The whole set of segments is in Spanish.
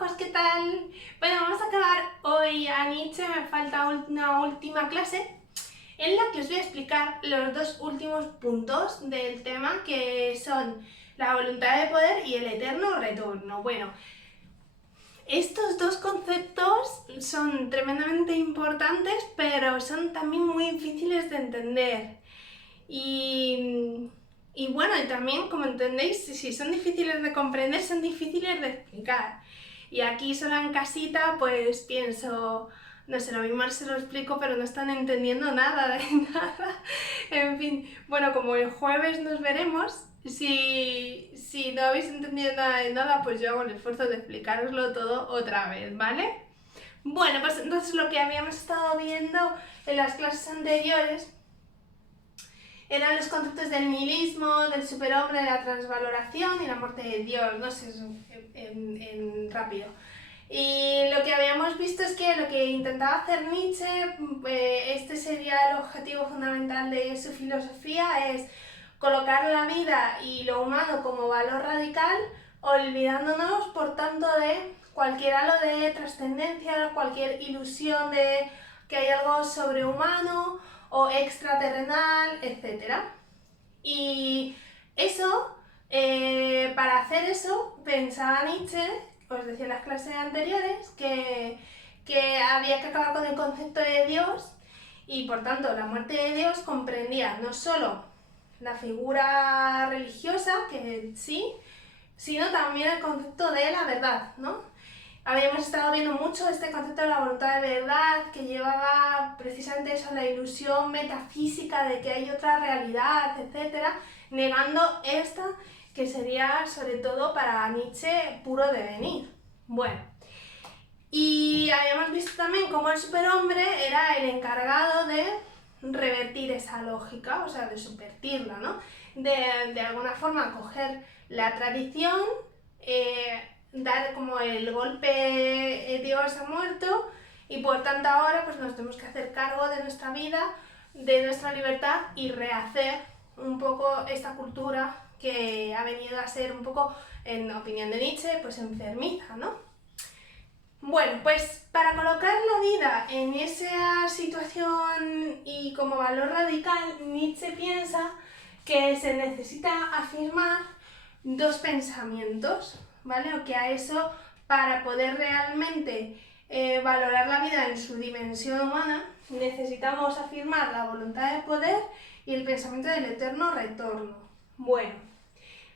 majos, ¿qué tal? Bueno, vamos a acabar hoy a Nietzsche, me falta una última clase en la que os voy a explicar los dos últimos puntos del tema, que son la voluntad de poder y el eterno retorno. Bueno, estos dos conceptos son tremendamente importantes, pero son también muy difíciles de entender. Y bueno, y también, como entendéis, si son difíciles de comprender, son difíciles de explicar. Y aquí sola en casita, pues pienso, no sé, lo mismo se lo explico, pero no están entendiendo nada de nada. En fin, bueno, como el jueves nos veremos, si no habéis entendido nada de nada, pues yo hago el esfuerzo de explicároslo todo otra vez, ¿vale? Bueno, pues entonces lo que habíamos estado viendo en las clases anteriores eran los conceptos del nihilismo, del superhombre, de la transvaloración y la muerte de Dios, no sé, en rápido. Y lo que habíamos visto es que lo que intentaba hacer Nietzsche, este sería el objetivo fundamental de su filosofía, es colocar la vida y lo humano como valor radical, olvidándonos, por tanto, de cualquier halo de trascendencia, cualquier ilusión de que hay algo sobrehumano o extraterrenal, etc. Y eso, para hacer eso, pensaba Nietzsche, os decía en las clases anteriores, que había que acabar con el concepto de Dios y por tanto la muerte de Dios comprendía no solo la figura religiosa, que sí, sino también el concepto de la verdad, ¿no? Habíamos estado viendo mucho este concepto de la voluntad de verdad, que llevaba precisamente eso, la ilusión metafísica de que hay otra realidad, etc., negando esta que sería sobre todo para Nietzsche puro devenir. Bueno, y habíamos visto también cómo el superhombre era el encargado de revertir esa lógica, o sea, de subvertirla, ¿no? De alguna forma coger la tradición, dar como el golpe, Dios ha muerto, y por tanto ahora pues nos tenemos que hacer cargo de nuestra vida, de nuestra libertad y rehacer un poco esta cultura que ha venido a ser un poco, en opinión de Nietzsche, pues enfermiza, ¿no? Bueno, pues para colocar la vida en esa situación y como valor radical, Nietzsche piensa que se necesita afirmar dos pensamientos, ¿vale? O que a eso, para poder realmente valorar la vida en su dimensión humana, necesitamos afirmar la voluntad de poder y el pensamiento del eterno retorno. Bueno,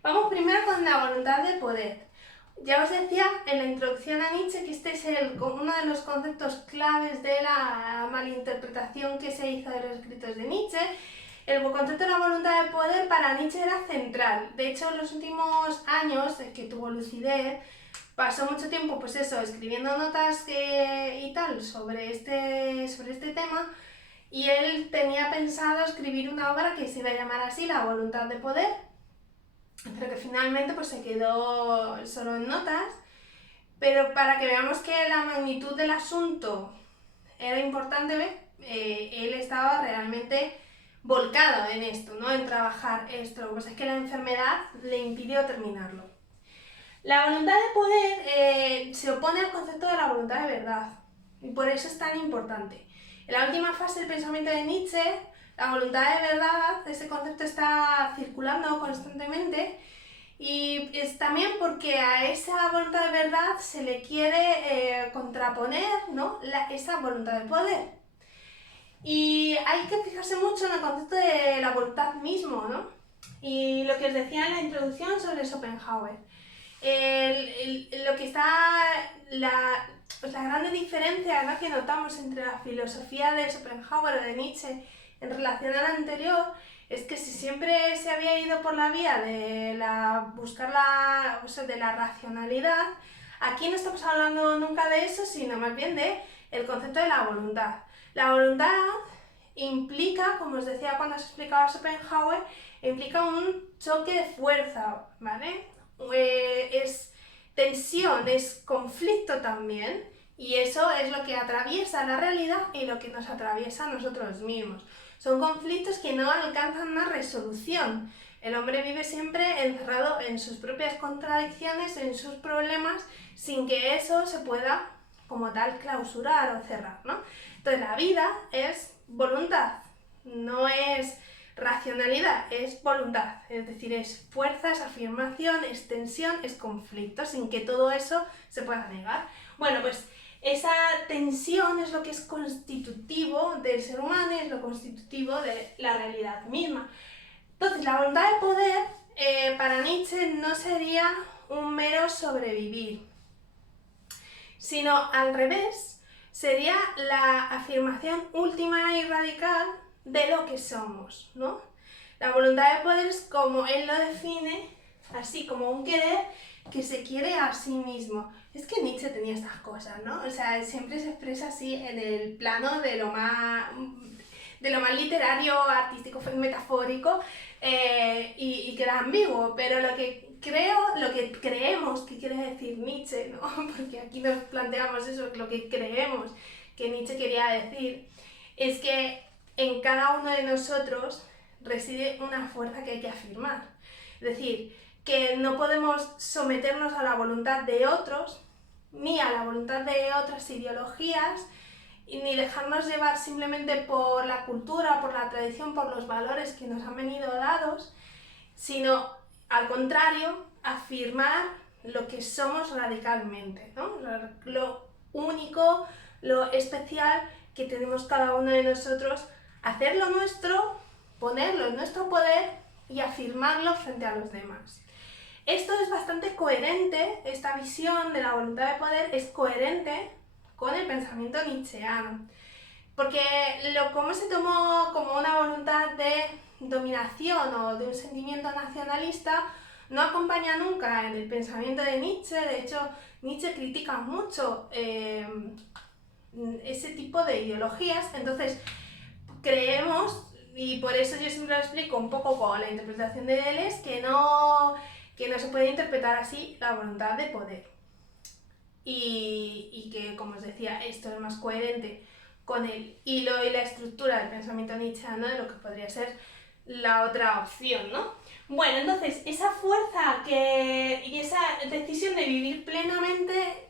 vamos primero con la voluntad de poder. Ya os decía en la introducción a Nietzsche que este es uno de los conceptos claves de la malinterpretación que se hizo de los escritos de Nietzsche. El concepto de la voluntad de poder para Nietzsche era central. De hecho, en los últimos años que tuvo lucidez, pasó mucho tiempo, pues eso, escribiendo notas y tal sobre este tema, y él tenía pensado escribir una obra que se iba a llamar así, La voluntad de poder, pero que finalmente pues se quedó solo en notas. Pero para que veamos que la magnitud del asunto era importante, él estaba realmente volcado en esto, ¿no? En trabajar esto. Lo que pasa es que la enfermedad le impidió terminarlo. La voluntad de poder se opone al concepto de la voluntad de verdad, y por eso es tan importante. En la última fase del pensamiento de Nietzsche, la voluntad de verdad, ese concepto está circulando constantemente, y es también porque a esa voluntad de verdad se le quiere contraponer, ¿no? Esa voluntad de poder. Y hay que fijarse mucho en el concepto de la voluntad mismo, ¿no? Y lo que os decía en la introducción sobre Schopenhauer. Lo que está, la grande diferencia, ¿no?, que notamos entre la filosofía de Schopenhauer o de Nietzsche en relación a la anterior, es que si siempre se había ido por la vía de buscar de la racionalidad, aquí no estamos hablando nunca de eso, sino más bien de el concepto de la voluntad. La voluntad implica, como os decía cuando os explicaba Schopenhauer, implica un choque de fuerza, ¿vale? Es tensión, es conflicto también, y eso es lo que atraviesa la realidad y lo que nos atraviesa a nosotros mismos. Son conflictos que no alcanzan una resolución. El hombre vive siempre encerrado en sus propias contradicciones, en sus problemas, sin que eso se pueda, como tal, clausurar o cerrar, ¿no? Entonces la vida es voluntad, no es racionalidad, es voluntad, es decir, es fuerza, es afirmación, es tensión, es conflicto, sin que todo eso se pueda negar. Bueno, pues esa tensión es lo que es constitutivo del ser humano y es lo constitutivo de la realidad misma. Entonces, la voluntad de poder para Nietzsche no sería un mero sobrevivir, sino al revés, sería la afirmación última y radical de lo que somos, ¿no? La voluntad de poder es como él lo define, así como un querer que se quiere a sí mismo. Es que Nietzsche tenía estas cosas, ¿no? O sea, siempre se expresa así en el plano de lo más literario, artístico, metafórico, y queda ambiguo, pero lo que creemos que quiere decir Nietzsche, ¿no? Porque aquí nos planteamos eso, lo que creemos que Nietzsche quería decir, es que en cada uno de nosotros reside una fuerza que hay que afirmar. Es decir, que no podemos someternos a la voluntad de otros, ni a la voluntad de otras ideologías, ni dejarnos llevar simplemente por la cultura, por la tradición, por los valores que nos han venido dados, sino al contrario, afirmar lo que somos radicalmente, ¿no? Lo único, lo especial que tenemos cada uno de nosotros, hacerlo nuestro, ponerlo en nuestro poder y afirmarlo frente a los demás. Esto es bastante coherente, esta visión de la voluntad de poder es coherente con el pensamiento nietzscheano, porque cómo se tomó como una voluntad de dominación o de un sentimiento nacionalista no acompaña nunca en el pensamiento de Nietzsche. De hecho, Nietzsche critica mucho ese tipo de ideologías. Entonces, creemos, y por eso yo siempre lo explico un poco con la interpretación de Deleuze, que no se puede interpretar así la voluntad de poder. Y que, como os decía, esto es más coherente con el hilo y la estructura del pensamiento nietzscheano de lo que podría ser la otra opción, ¿no? Bueno, entonces, esa fuerza y esa decisión de vivir plenamente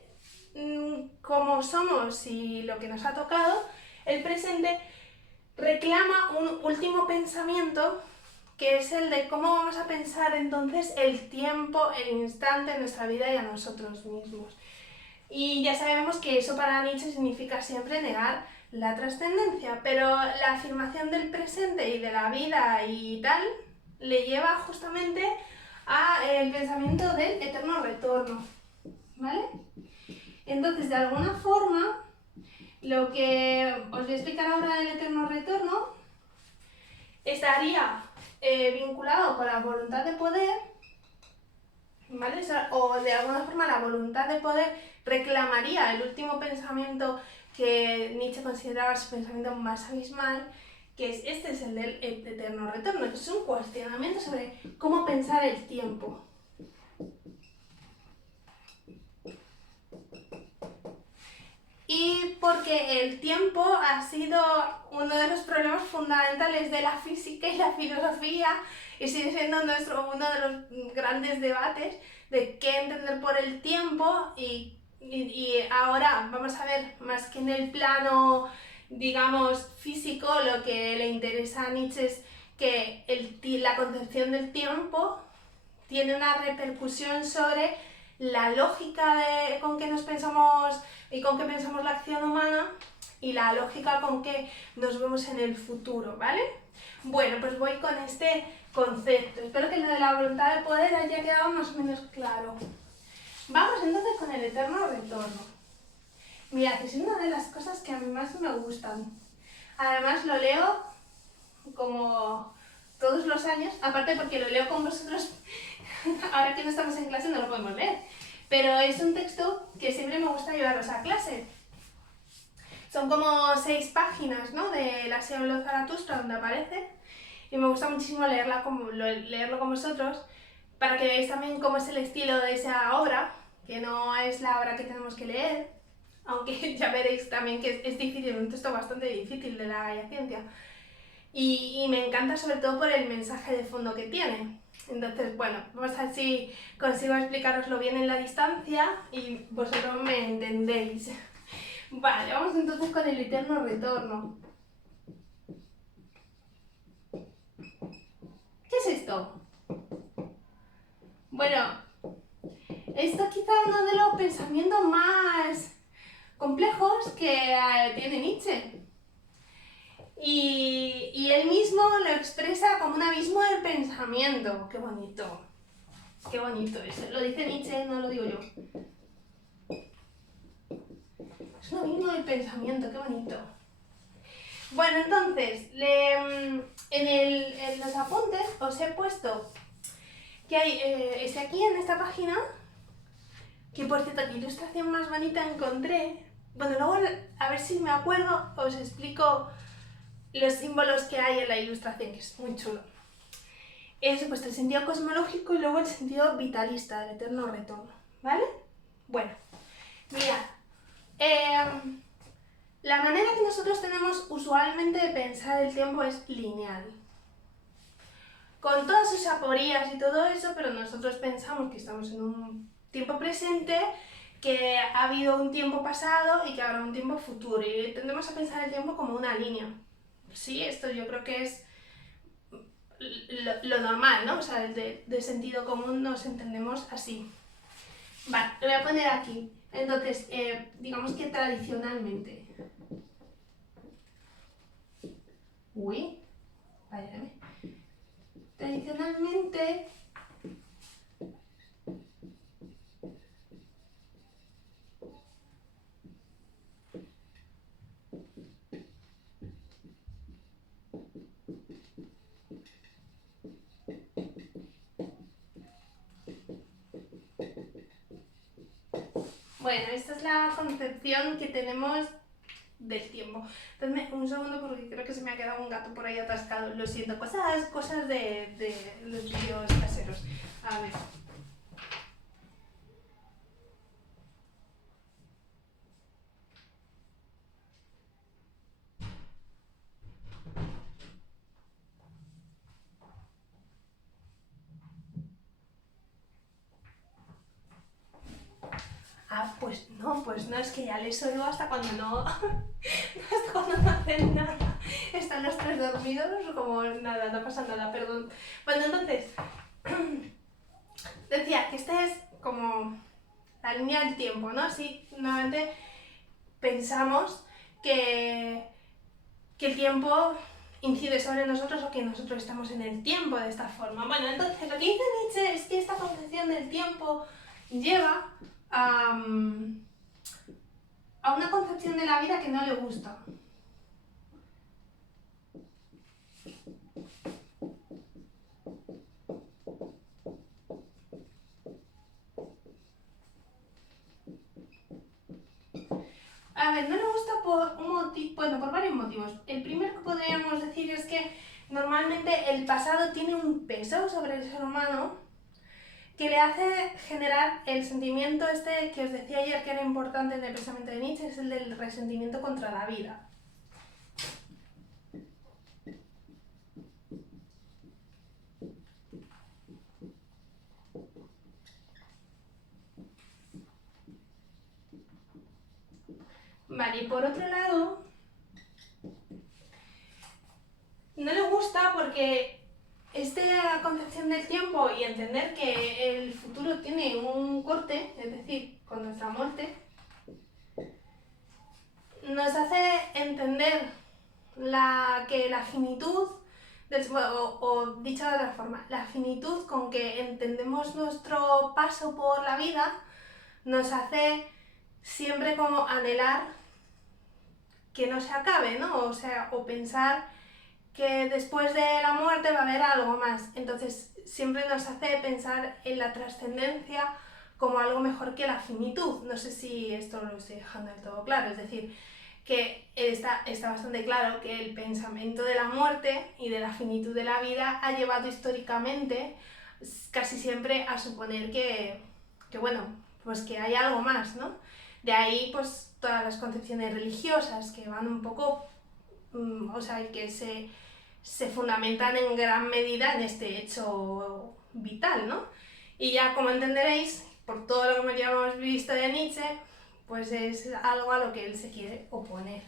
como somos y lo que nos ha tocado, el presente reclama un último pensamiento, que es el de cómo vamos a pensar entonces el tiempo, el instante en nuestra vida y a nosotros mismos. Y ya sabemos que eso para Nietzsche significa siempre negar la trascendencia, pero la afirmación del presente y de la vida y tal le lleva justamente al pensamiento del eterno retorno, ¿vale? Entonces, de alguna forma, lo que os voy a explicar ahora del eterno retorno estaría vinculado con la voluntad de poder, ¿vale? O de alguna forma la voluntad de poder reclamaría el último pensamiento que Nietzsche consideraba su pensamiento más abismal, que es el del eterno retorno, que es un cuestionamiento sobre cómo pensar el tiempo. Y porque el tiempo ha sido uno de los problemas fundamentales de la física y la filosofía, y sigue siendo uno de los grandes debates de qué entender por el tiempo, y ahora vamos a ver más que en el plano, digamos, físico, lo que le interesa a Nietzsche es que la concepción del tiempo tiene una repercusión sobre la lógica con que nos pensamos y con que pensamos la acción humana y la lógica con que nos vemos en el futuro, ¿vale? Bueno, pues voy con este concepto. Espero que lo de la voluntad de poder haya quedado más o menos claro. Vamos entonces con el eterno retorno. Mirad, es una de las cosas que a mí más me gustan. Además lo leo como todos los años, aparte porque lo leo con vosotros. Ahora que no estamos en clase no lo podemos leer, pero es un texto que siempre me gusta llevaros a clase. Son como 6 páginas, ¿no?, de La Silla de Zaratustra, donde aparece, y me gusta muchísimo leerlo con vosotros, para que veáis también cómo es el estilo de esa obra, que no es la obra que tenemos que leer, aunque ya veréis también que es difícil, un texto bastante difícil de la Gaia Ciencia. Y me encanta sobre todo por el mensaje de fondo que tiene. Entonces, bueno, vamos a ver si consigo explicaroslo bien en la distancia y vosotros me entendéis. Vale, vamos entonces con el eterno retorno. ¿Qué es esto? Bueno, esto quizá uno de los pensamientos más complejos que tiene Nietzsche. Y él mismo lo expresa como un abismo del pensamiento. Qué bonito. Qué bonito eso. Lo dice Nietzsche, no lo digo yo. Es un abismo del pensamiento, qué bonito. Bueno, entonces, en los apuntes os he puesto que hay ese aquí en esta página, que por cierto, qué ilustración más bonita encontré. Bueno, luego a ver si me acuerdo, os explico los símbolos que hay en la ilustración, que es muy chulo. He puesto el sentido cosmológico y luego el sentido vitalista, del eterno retorno, ¿vale? Bueno, mirad. La manera que nosotros tenemos usualmente de pensar el tiempo es lineal. Con todas sus aporías y todo eso, pero nosotros pensamos que estamos en un tiempo presente, que ha habido un tiempo pasado y que habrá un tiempo futuro. Y tendemos a pensar el tiempo como una línea. Sí, esto yo creo que es lo normal, ¿no? O sea, de sentido común nos entendemos así. Vale, lo voy a poner aquí. Entonces, digamos que tradicionalmente. Uy, váyame. Tradicionalmente, bueno, esta es la concepción que tenemos del tiempo. Dadme un segundo porque creo que se me ha quedado un gato por ahí atascado. Lo siento, cosas de los vídeos caseros. A ver. Ah, pues no, es que ya les oigo hasta cuando no, hasta cuando no hacen nada. Están los tres dormidos, como nada, no pasa nada, perdón. Bueno, entonces, decía que esta es como la línea del tiempo, ¿no? Así, nuevamente pensamos que el tiempo incide sobre nosotros o que nosotros estamos en el tiempo de esta forma. Bueno, entonces lo que dice Nietzsche es que esta concepción del tiempo lleva a una concepción de la vida que no le gusta. A ver, no le gusta por varios motivos. El primero que podríamos decir es que normalmente el pasado tiene un peso sobre el ser humano que le hace generar el sentimiento este que os decía ayer que era importante en el pensamiento de Nietzsche, es el del resentimiento contra la vida. Vale, y por otro lado, no le gusta porque esta concepción del tiempo y entender que el futuro tiene un corte, es decir, con nuestra muerte, nos hace entender que la finitud, o dicho de otra forma, la finitud con que entendemos nuestro paso por la vida nos hace siempre como anhelar que no se acabe, ¿no? O sea, o pensar que después de la muerte va a haber algo más. Entonces siempre nos hace pensar en la trascendencia como algo mejor que la finitud. No sé si esto lo estoy dejando del todo claro, es decir, que está bastante claro que el pensamiento de la muerte y de la finitud de la vida ha llevado históricamente casi siempre a suponer que bueno, pues que hay algo más, ¿no? De ahí pues todas las concepciones religiosas que van un poco, o sea, que se fundamentan en gran medida en este hecho vital, ¿no? Y ya como entenderéis, por todo lo que ya hemos visto de Nietzsche, pues es algo a lo que él se quiere oponer.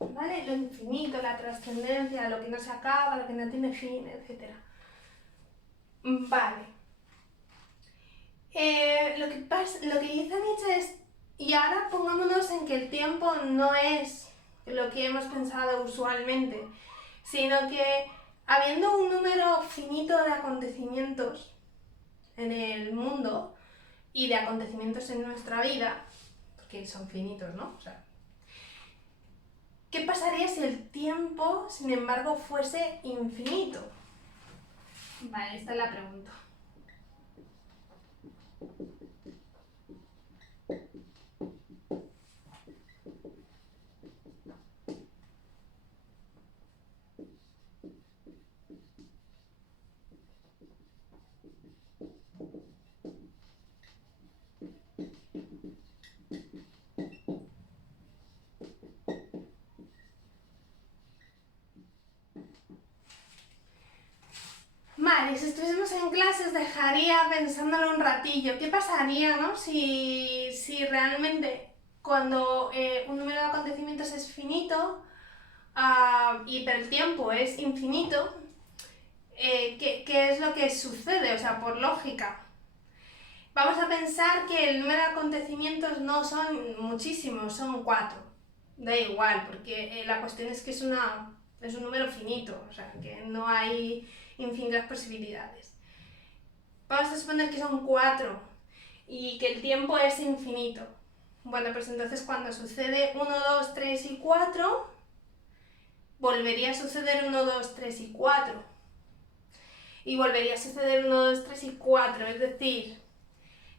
¿Vale? Lo infinito, la trascendencia, lo que no se acaba, lo que no tiene fin, etc. Vale. Lo que dice Nietzsche es, y ahora pongámonos en que el tiempo no es lo que hemos pensado usualmente, sino que habiendo un número finito de acontecimientos en el mundo y de acontecimientos en nuestra vida, porque son finitos, ¿no? O sea, ¿qué pasaría si el tiempo, sin embargo, fuese infinito? Vale, esta es la pregunta. Vale, si estuviésemos en clase os dejaría pensándolo un ratillo. ¿Qué pasaría, no? Si realmente cuando un número de acontecimientos es finito pero el tiempo es infinito, ¿qué es lo que sucede? O sea, por lógica. Vamos a pensar que el número de acontecimientos no son muchísimos, son 4. Da igual, porque la cuestión es que es un número finito, o sea, que no hay infinitas posibilidades. Vamos a suponer que son 4 y que el tiempo es infinito. Bueno, pues entonces cuando sucede 1, 2, 3 y 4, volvería a suceder 1, 2, 3 y 4. Y volvería a suceder 1, 2, 3 y 4, es decir,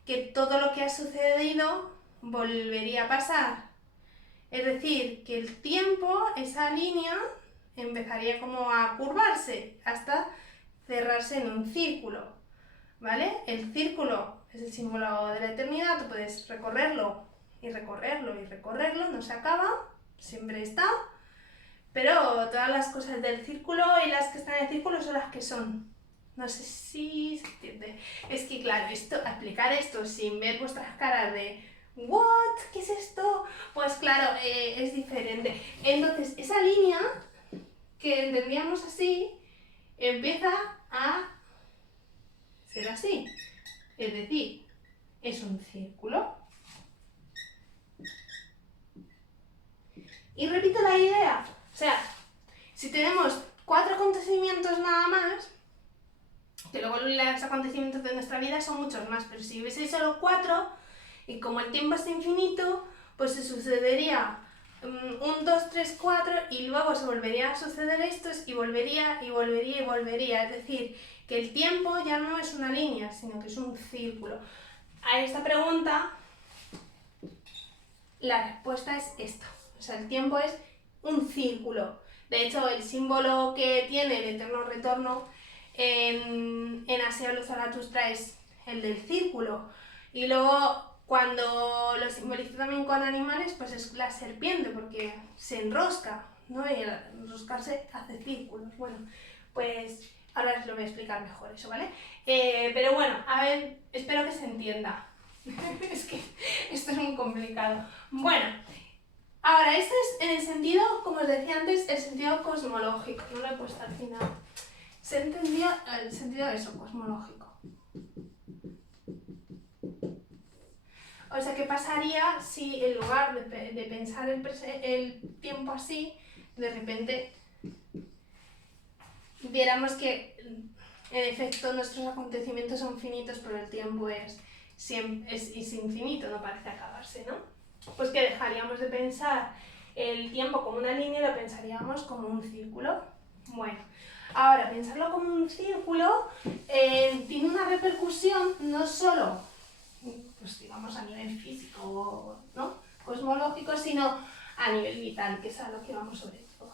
que todo lo que ha sucedido volvería a pasar. Es decir, que el tiempo, esa línea, empezaría como a curvarse hasta cerrarse en un círculo, ¿vale? El círculo es el símbolo de la eternidad, tú puedes recorrerlo y recorrerlo y recorrerlo, no se acaba, siempre está, pero todas las cosas del círculo y las que están en el círculo son las que son. No sé si se entiende. Es que claro, explicar esto sin ver vuestras caras de ¿what? ¿Qué es esto? Pues claro, es diferente. Entonces, esa línea que entendíamos así empieza a ser así. Es decir, es un círculo. Y repito la idea. O sea, si tenemos 4 acontecimientos nada más, que luego los acontecimientos de nuestra vida son muchos más, pero si hubiese solo 4, y como el tiempo es infinito, pues se sucedería 1, 2, 3, 4 y luego se volvería a suceder esto y volvería y volvería y volvería. Es decir, que el tiempo ya no es una línea, sino que es un círculo. A esta pregunta, la respuesta es esto. O sea, el tiempo es un círculo. De hecho, el símbolo que tiene el eterno retorno en Asia Zaratustra es el del círculo. Y luego, cuando lo simbolizo también con animales, pues es la serpiente, porque se enrosca, ¿no? Y al enroscarse hace círculos. Bueno, pues ahora os lo voy a explicar mejor eso, ¿vale? Pero bueno, a ver, espero que se entienda. Es que esto es muy complicado. Bueno, ahora, este es en el sentido, como os decía antes, el sentido cosmológico. No lo he puesto al final. Se entendió el sentido de eso, cosmológico. O sea, ¿qué pasaría si en lugar de pensar el tiempo así, de repente viéramos que en efecto nuestros acontecimientos son finitos, pero el tiempo es infinito, no parece acabarse, ¿no? Pues que dejaríamos de pensar el tiempo como una línea y lo pensaríamos como un círculo. Bueno, ahora pensarlo como un círculo tiene una repercusión no solo, pues digamos a nivel físico, ¿no? Cosmológico, sino a nivel vital, que es a lo que vamos sobre todo.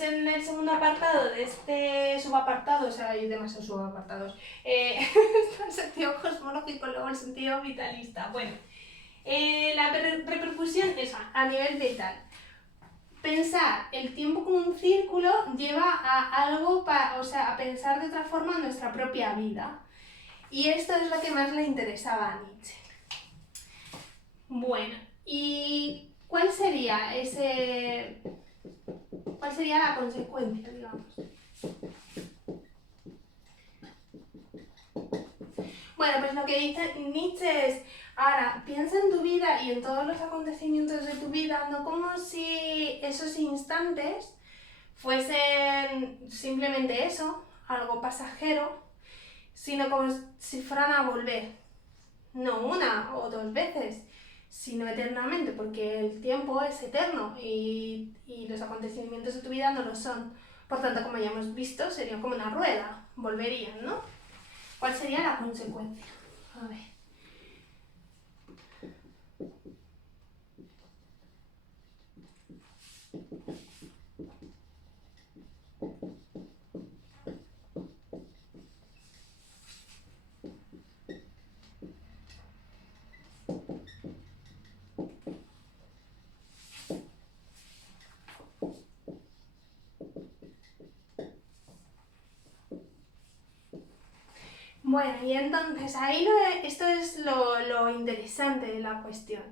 pues en el segundo apartado de este subapartado, o sea, hay demasiados subapartados, está el sentido cosmológico, luego el sentido vitalista. Bueno, la repercusión es a nivel vital. Pensar el tiempo como un círculo lleva a algo, o sea, a pensar de otra forma nuestra propia vida. Y esto es lo que más le interesaba a Nietzsche. Bueno, ¿y cuál sería la consecuencia, digamos? Bueno, pues lo que dice Nietzsche es, ahora, piensa en tu vida y en todos los acontecimientos de tu vida, no como si esos instantes fuesen simplemente eso, algo pasajero, sino como si fueran a volver, no una o dos veces, sino eternamente, porque el tiempo es eterno y los acontecimientos de tu vida no lo son. Por tanto, como ya hemos visto, sería como una rueda, volverían, ¿no? ¿Cuál sería la consecuencia? A ver. Bueno, y entonces ahí esto es lo interesante de la cuestión.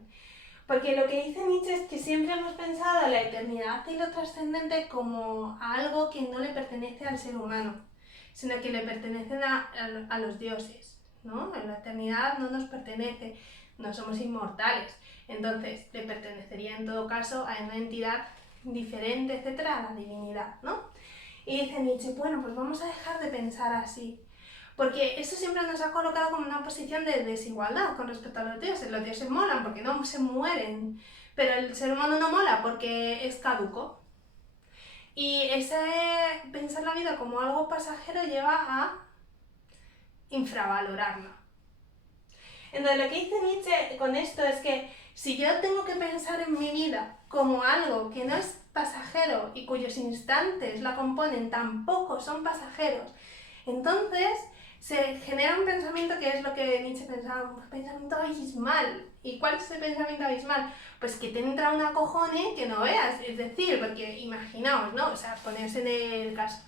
Porque lo que dice Nietzsche es que siempre hemos pensado la eternidad y lo trascendente como algo que no le pertenece al ser humano, sino que le pertenecen a los dioses, ¿no? La eternidad no nos pertenece, no somos inmortales, entonces le pertenecería en todo caso a una entidad diferente, etcétera, a la divinidad, ¿no? Y dice Nietzsche, bueno, pues vamos a dejar de pensar así. Porque eso siempre nos ha colocado como una posición de desigualdad con respecto a los dioses. Los dioses molan porque no se mueren, pero el ser humano no mola porque es caduco. Y ese pensar la vida como algo pasajero lleva a infravalorarla. Entonces lo que dice Nietzsche con esto es que si yo tengo que pensar en mi vida como algo que no es pasajero y cuyos instantes la componen tampoco son pasajeros, entonces se genera un pensamiento que es lo que Nietzsche pensaba, un pensamiento abismal. ¿Y cuál es el pensamiento abismal? Pues que te entra un acojone que no veas, es decir, porque imaginaos, ¿no? O sea, ponerse en el caso.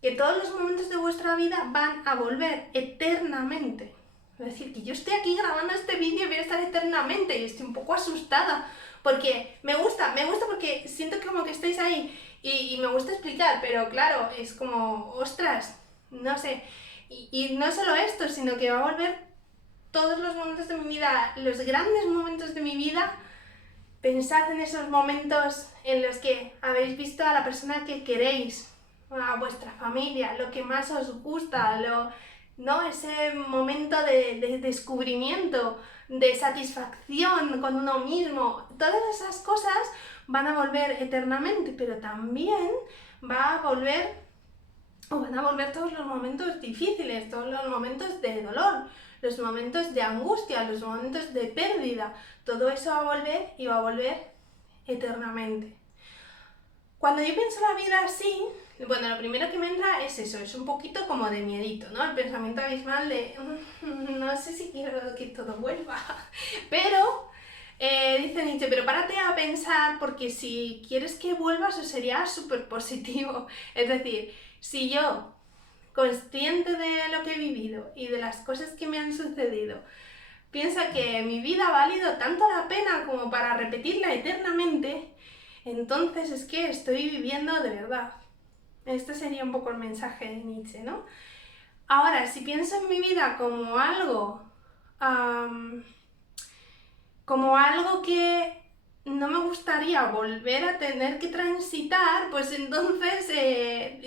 Que todos los momentos de vuestra vida van a volver eternamente. Es decir, que yo estoy aquí grabando este vídeo y voy a estar eternamente y estoy un poco asustada porque me gusta porque siento que como que estáis ahí y me gusta explicar, pero claro, es como, ostras, no sé. Y no solo esto, sino que va a volver todos los momentos de mi vida, los grandes momentos de mi vida. Pensad en esos momentos en los que habéis visto a la persona que queréis, a vuestra familia, lo que más os gusta, ¿no? Ese momento de descubrimiento, de satisfacción con uno mismo. Todas esas cosas van a volver eternamente, pero también van a volver todos los momentos difíciles, todos los momentos de dolor, los momentos de angustia, los momentos de pérdida. Todo eso va a volver y va a volver eternamente. Cuando yo pienso la vida así, bueno, lo primero que me entra es eso, es un poquito como de miedito, ¿no? El pensamiento abismal de no sé si quiero que todo vuelva, pero dice Nietzsche, pero párate a pensar porque si quieres que vuelva eso sería súper positivo. Es decir, si yo, consciente de lo que he vivido y de las cosas que me han sucedido, piensa que mi vida ha valido tanto la pena como para repetirla eternamente, entonces es que estoy viviendo de verdad. Este sería un poco el mensaje de Nietzsche, ¿no? Ahora, si pienso en mi vida como algo que no me gustaría volver a tener que transitar, pues entonces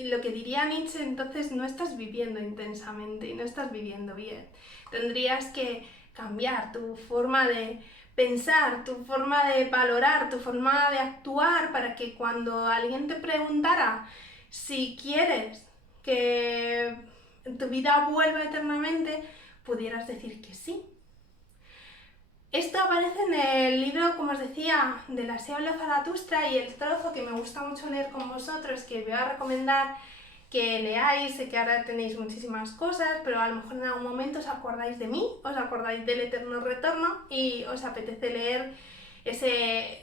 lo que diría Nietzsche, entonces no estás viviendo intensamente y no estás viviendo bien. Tendrías que cambiar tu forma de pensar, tu forma de valorar, tu forma de actuar para que cuando alguien te preguntara si quieres que tu vida vuelva eternamente, pudieras decir que sí. Esto aparece en el libro, como os decía, de la Se habla Zaratustra, y el trozo que me gusta mucho leer con vosotros, que os voy a recomendar que leáis. Sé que ahora tenéis muchísimas cosas, pero a lo mejor en algún momento os acordáis de mí, os acordáis del Eterno Retorno y os apetece leer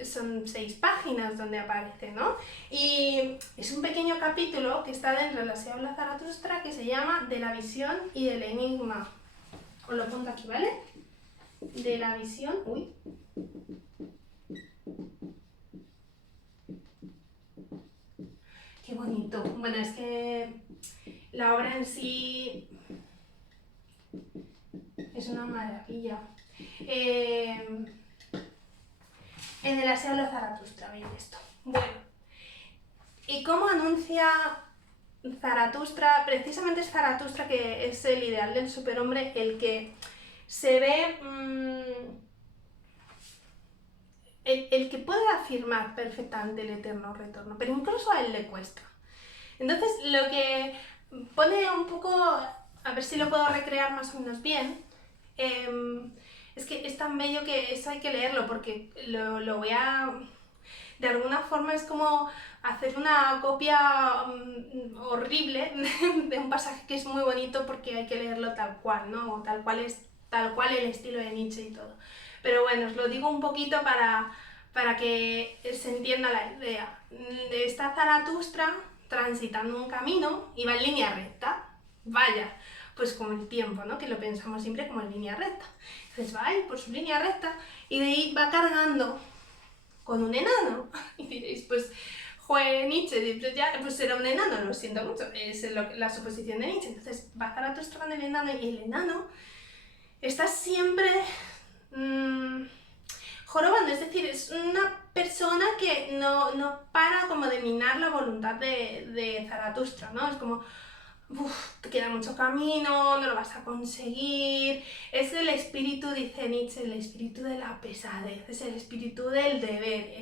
son 6 páginas donde aparece, ¿no? Y es un pequeño capítulo que está dentro de la Se habla Zaratustra que se llama De la visión y del enigma. Os lo pongo aquí, ¿vale? De la visión... Uy. Qué bonito. Bueno, es que la obra en sí es una maravilla. En el Aseo de Zaratustra, veis esto. Bueno, ¿y cómo anuncia Zaratustra? Precisamente es Zaratustra que es el ideal del superhombre, el que se ve... el que puede afirmar perfectamente el eterno retorno, pero incluso a él le cuesta. Entonces, lo que pone un poco, a ver si lo puedo recrear más o menos bien, es que es tan bello que eso hay que leerlo, porque lo voy a... De alguna forma es como hacer una copia horrible de un pasaje que es muy bonito, porque hay que leerlo tal cual, ¿no? O tal cual el estilo de Nietzsche y todo. Pero bueno, os lo digo un poquito para que se entienda la idea. Está Zaratustra transitando un camino y va en línea recta. Vaya, pues como el tiempo, ¿no? Que lo pensamos siempre como en línea recta. Entonces va ahí por su línea recta y de ahí va cargando con un enano. Y diréis, pues, joder, Nietzsche, pues era un enano, lo siento mucho, es la suposición de Nietzsche. Entonces va Zaratustra con el enano y el enano está siempre jorobando, es decir, es una persona que no para como de minar la voluntad de Zaratustra, ¿no? Es como, te queda mucho camino, no lo vas a conseguir. Es el espíritu, dice Nietzsche, el espíritu de la pesadez, es el espíritu del deber,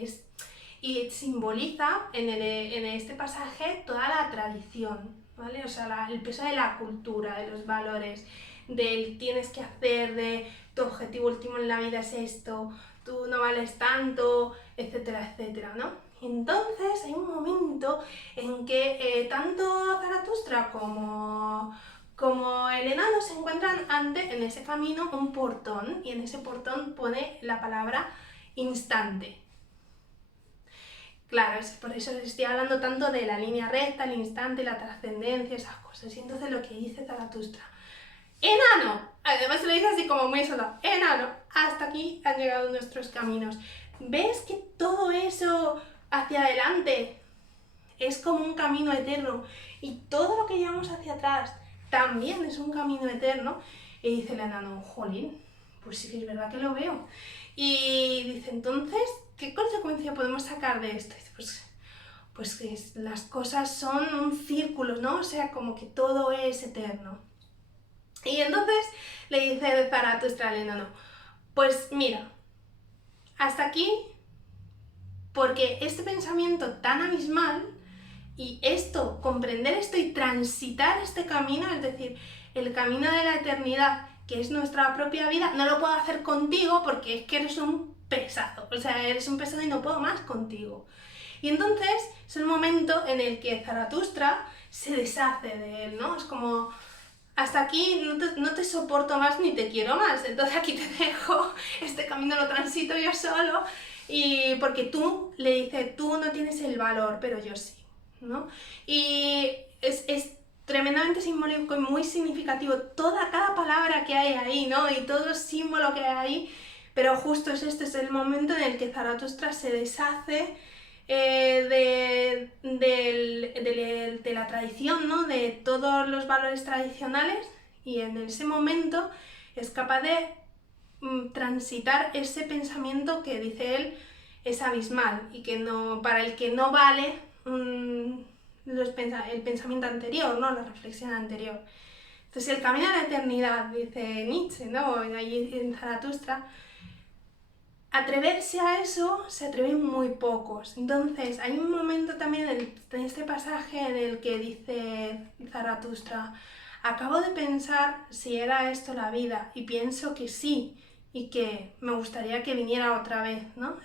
y simboliza en este pasaje toda la tradición, ¿vale? O sea, el peso de la cultura, de los valores, del tienes que hacer, de tu objetivo último en la vida es esto, tú no vales tanto, etcétera, etcétera, ¿no? Entonces hay un momento en que tanto Zaratustra como el enano se encuentran en ese camino un portón, y en ese portón pone la palabra instante. Claro, es por eso les estoy hablando tanto de la línea recta, el instante, la trascendencia, esas cosas. Y entonces lo que dice Zaratustra: ¡enano! Además se lo dice así como muy solo: ¡enano! Hasta aquí han llegado nuestros caminos. ¿Ves que todo eso hacia adelante es como un camino eterno? Y todo lo que llevamos hacia atrás también es un camino eterno. Y dice el enano: jolín, pues sí que es verdad que lo veo. Y dice, entonces, ¿qué consecuencia podemos sacar de esto? Y dice, pues que las cosas son un círculo, ¿no? O sea, como que todo es eterno. Y entonces le dice Zaratustra al enano: pues mira, hasta aquí, porque este pensamiento tan abismal y comprender esto y transitar este camino, es decir, el camino de la eternidad, que es nuestra propia vida, no lo puedo hacer contigo porque es que eres un pesado, o sea, eres un pesado y no puedo más contigo. Y entonces es el momento en el que Zaratustra se deshace de él, ¿no? Es como, hasta aquí no te soporto más ni te quiero más, entonces aquí te dejo, este camino lo transito yo solo, y porque tú, le dice, tú no tienes el valor, pero yo sí, ¿no? Y es tremendamente simbólico y muy significativo cada palabra que hay ahí, ¿no? Y todo símbolo que hay ahí, pero justo es el momento en el que Zaratustra se deshace de la tradición, ¿no? De todos los valores tradicionales, y en ese momento es capaz de transitar ese pensamiento que dice él es abismal y que para el que no vale el pensamiento anterior, ¿no? La reflexión anterior. Entonces el camino a la eternidad, dice Nietzsche, ¿no? Allí en Zaratustra, atreverse a eso se atreven muy pocos. Entonces hay un momento también en este pasaje en el que dice Zaratustra: acabo de pensar si era esto la vida y pienso que sí, y que me gustaría que viniera otra vez, ¿no?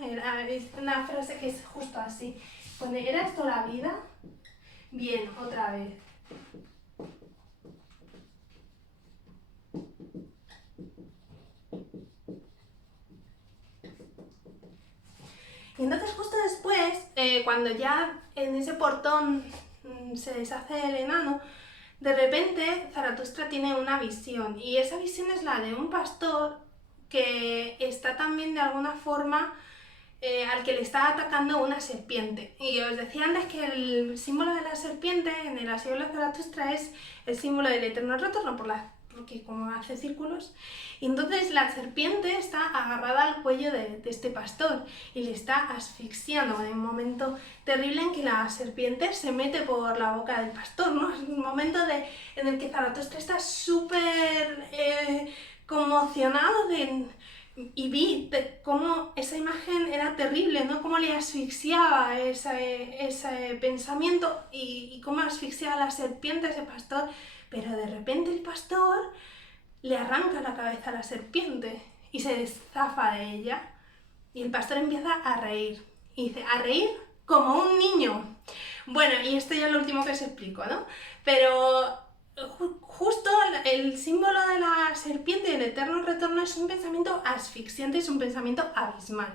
Es una frase que es justo así. Pone, ¿era esto la vida? Bien, otra vez. Y entonces justo después, cuando ya en ese portón se deshace el enano, de repente Zaratustra tiene una visión, y esa visión es la de un pastor que está también de alguna forma al que le está atacando una serpiente. Y os decía antes que el símbolo de la serpiente en el Asilo de Zaratustra es el símbolo del eterno retorno, porque como hace círculos, y entonces la serpiente está agarrada al cuello de este pastor y le está asfixiando. Hay un momento terrible en que la serpiente se mete por la boca del pastor, ¿no? Es un momento en el que Zaratustra está súper conmocionado y vi cómo esa imagen era terrible, ¿no? Cómo le asfixiaba ese pensamiento y cómo asfixiaba a la serpiente a ese pastor. Pero de repente el pastor le arranca la cabeza a la serpiente y se deszafa de ella. Y el pastor empieza a reír. Y dice, a reír como un niño. Bueno, y esto ya es lo último que os explico, ¿no? Pero justo el símbolo de la serpiente y el eterno retorno es un pensamiento asfixiante, es un pensamiento abismal.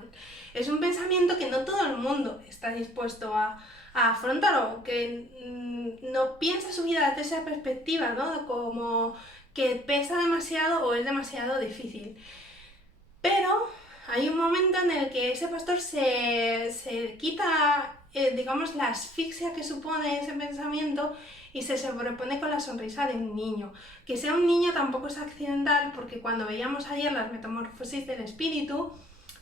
Es un pensamiento que no todo el mundo está dispuesto a afrontar, o que no piensa su vida desde esa perspectiva, ¿no? Como que pesa demasiado o es demasiado difícil. Pero hay un momento en el que ese pastor se quita, digamos, la asfixia que supone ese pensamiento y se sobrepone con la sonrisa de un niño. Que sea un niño tampoco es accidental, porque cuando veíamos ayer las metamorfosis del espíritu,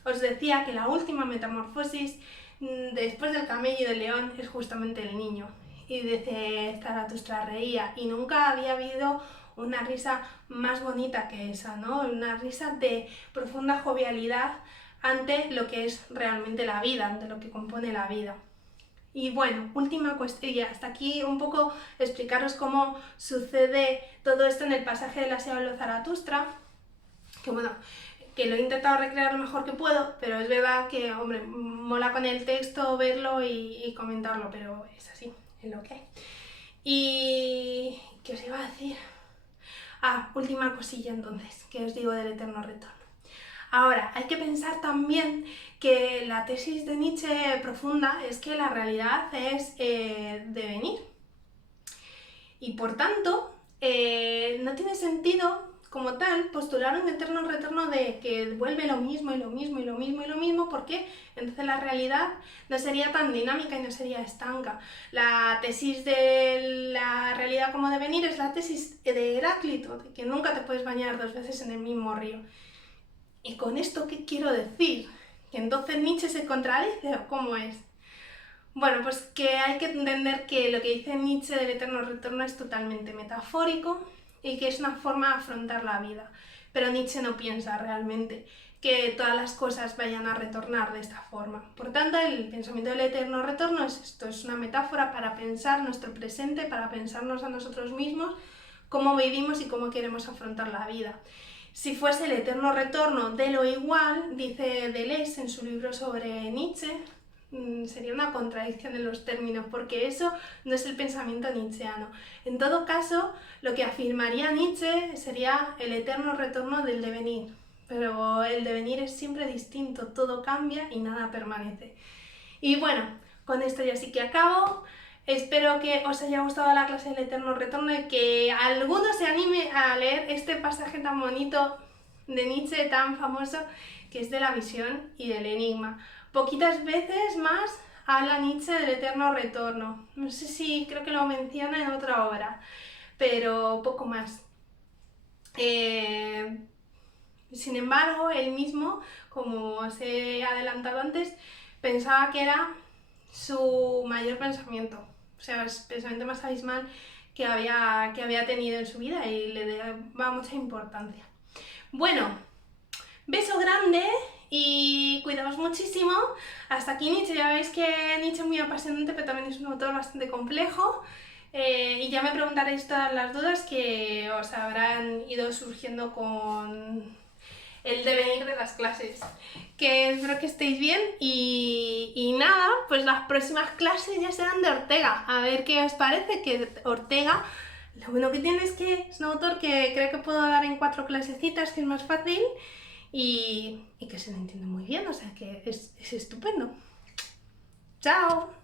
os decía que la última metamorfosis después del camello y del león es justamente el niño. Y dice Zaratustra, reía, y nunca había habido una risa más bonita que esa, ¿no? Una risa de profunda jovialidad ante lo que es realmente la vida, ante lo que compone la vida. Y bueno, última cuestión, y hasta aquí un poco explicaros cómo sucede todo esto en el pasaje de la Seo de Zaratustra, que bueno, que lo he intentado recrear lo mejor que puedo, pero es verdad que, hombre, mola con el texto verlo y comentarlo, pero es así, es lo que hay. Y... ¿qué os iba a decir? Última cosilla entonces, que os digo del eterno retorno. Ahora, hay que pensar también que la tesis de Nietzsche profunda es que la realidad es devenir. Y por tanto, no tiene sentido como tal postular un eterno retorno de que vuelve lo mismo y lo mismo y lo mismo y lo mismo, porque entonces la realidad no sería tan dinámica y no sería estanca. La tesis de la realidad como devenir es la tesis de Heráclito, de que nunca te puedes bañar dos veces en el mismo río. ¿Y con esto qué quiero decir? ¿Que entonces Nietzsche se contradice o cómo es? Bueno, pues que hay que entender que lo que dice Nietzsche del eterno retorno es totalmente metafórico y que es una forma de afrontar la vida. Pero Nietzsche no piensa realmente que todas las cosas vayan a retornar de esta forma. Por tanto, el pensamiento del eterno retorno es esto, es una metáfora para pensar nuestro presente, para pensarnos a nosotros mismos, cómo vivimos y cómo queremos afrontar la vida. Si fuese el eterno retorno de lo igual, dice Deleuze en su libro sobre Nietzsche, sería una contradicción en los términos, porque eso no es el pensamiento nietzscheano. En todo caso, lo que afirmaría Nietzsche sería el eterno retorno del devenir, pero el devenir es siempre distinto, todo cambia y nada permanece. Y bueno, con esto ya sí que acabo. Espero que os haya gustado la clase del eterno retorno y que alguno se anime a leer este pasaje tan bonito de Nietzsche, tan famoso, que es de la visión y del enigma. Poquitas veces más habla Nietzsche del eterno retorno. No sé si creo que lo menciona en otra obra, pero poco más. Sin embargo, él mismo, como os he adelantado antes, pensaba que era su mayor pensamiento, o sea, el pensamiento más abismal que había tenido en su vida, y le daba mucha importancia. Bueno, beso grande y cuidaos muchísimo. Hasta aquí Nietzsche. Ya veis que Nietzsche es muy apasionante, pero también es un autor bastante complejo. Y ya me preguntaréis todas las dudas que os habrán ido surgiendo con el devenir de las clases. Que espero que estéis bien y nada, pues las próximas clases ya serán de Ortega. A ver qué os parece, que Ortega, lo bueno que tiene es que es un autor que creo que puedo dar en 4 clasecitas, que es más fácil y que se le entiende muy bien, o sea que es estupendo. ¡Chao!